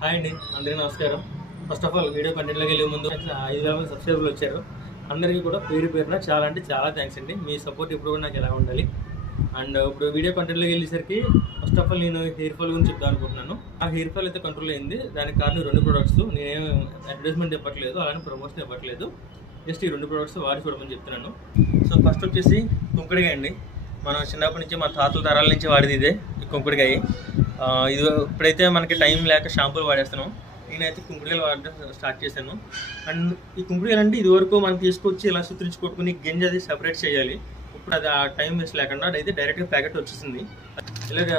Hi అండి అందరికీ నమస్కారం. ఫస్ట్ ఆఫ్ ఆల్ వీడియో కంటెంట్లోకి వెళ్ళే ముందు ఐదు వేల మంది సబ్స్క్రైబర్లు వచ్చారు. అందరికీ కూడా పేరు పేరున చాలా అంటే చాలా థ్యాంక్స్ అండి. మీ సపోర్ట్ ఇప్పుడు కూడా నాకు ఎలా ఉండాలి? అండ్ ఇప్పుడు వీడియో కంటెంట్లోకి వెళ్ళేసరికి ఫస్ట్ ఆఫ్ ఆల్ నేను హెయిర్ ఫాల్ గురించి చెప్దాం అనుకుంటున్నాను. ఆ హెయిర్ ఫాల్ అయితే కంట్రోల్ అయింది. దానికి కారణం రెండు ప్రొడక్ట్స్ నేనేం అడ్వర్టైజ్మెంట్ ఇవ్వట్లేదు అలానే ప్రమోషన్ ఇవ్వట్లేదు. జస్ట్ ఈ రెండు ప్రొడక్ట్స్ వాడి చూడమని చెప్తున్నాను. సో ఫస్ట్ వచ్చేసి కుంకుడిగా అండి. మనం చిన్నప్పటి నుంచి మా తాతల తరాల నుంచి వాడిది ఇదే. కుంకుడికాయ. ఇది ఇప్పుడైతే మనకి టైం లేక షాంపూలు వాడేస్తున్నాం. నేనైతే కుంకుడుకాయలు వాడడం స్టార్ట్ చేశాను. అండ్ ఈ కుంకుడుకాయలు అంటే ఇదివరకు మనం తీసుకొచ్చి ఇలా సుత్రించి కొట్టుకుని గింజ అది సెపరేట్ చేయాలి. ఇప్పుడు అది ఆ టైం వేస్ట్ లేకుండా అదైతే డైరెక్ట్గా ప్యాకెట్ వచ్చేసింది. ఇలాగ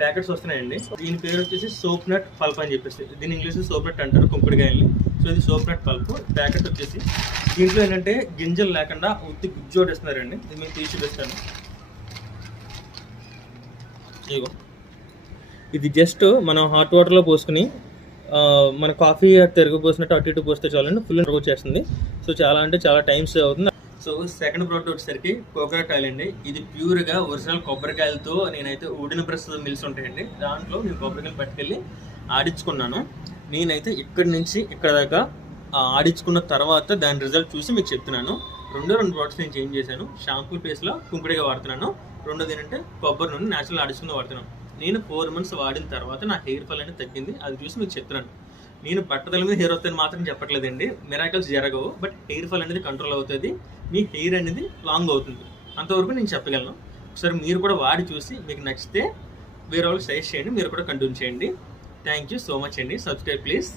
ప్యాకెట్స్ వస్తున్నాయండి. దీని పేరు వచ్చేసి సోప్ నట్ పల్ప్ అని చెప్పేసి. దీని ఇంగ్లీష్ సోప్ నట్ అంటారు కుంకుడుకాయల్ని. సో ఇది సోప్ నట్ పల్ప్. ప్యాకెట్ వచ్చేసి దీంట్లో ఏంటంటే గింజలు లేకుండా ఉత్తి గుజ్జు కొట్టేస్తున్నారండి ఇది మేము తీసి చూపిస్తాను. ఇగో. ఇది జస్ట్ మనం హాట్ వాటర్లో పోసుకుని మన కాఫీ తిరగ పోసినట్టు అటు ఇటు పోస్తే చాలండి ఫుల్ వచ్చేస్తుంది. సో చాలా అంటే చాలా టైం సేవ్ అవుతుంది. సో సెకండ్ ప్రోడక్ట్ వచ్చేసరికి కోకోనట్ ఆయిల్ అండి. ఇది ప్యూర్గా ఒరిజినల్ కొబ్బరికాయలతో నేనైతే ఊడిన ప్రెస్ మిల్స్ ఉంటాయండి. దాంట్లో నేను కొబ్బరికాయలు పట్టుకెళ్ళి ఆడించుకున్నాను. నేనైతే ఇక్కడి నుంచి ఇక్కడ దాకా ఆడించుకున్న తర్వాత దాని రిజల్ట్ చూసి మీకు చెప్తున్నాను. రెండో రెండు ప్రోడక్ట్స్ నేను చేంజ్ చేశాను. షాంపూ పేస్ట్లో కుంకుడిగా వాడుతున్నాను. రెండోది ఏంటంటే కొబ్బరి నూనె న్యాచురల్ ఆడించుకుని వాడుతున్నాను. నేను ఫోర్ మంత్స్ వాడిన తర్వాత నా హెయిర్ ఫాల్ అనేది తగ్గింది. అది చూసి మీకు చెప్తున్నాను. నేను బట్టతల మీద హెయిర్ వస్తుంది మాత్రం చెప్పట్లేదండి. మిరాకల్స్ జరగవు. బట్ హెయిర్ ఫాల్ అనేది కంట్రోల్ అవుతుంది. మీ హెయిర్ అనేది లాంగ్ అవుతుంది. అంతవరకు నేను చెప్పగలను. ఒకసారి మీరు కూడా వాడి చూసి మీకు నచ్చితే వేరే వాళ్ళకి సజెస్ట్ చేయండి. మీరు కూడా కంటిన్యూ చేయండి. థ్యాంక్ యూ సో మచ్ అండి. Subscribe please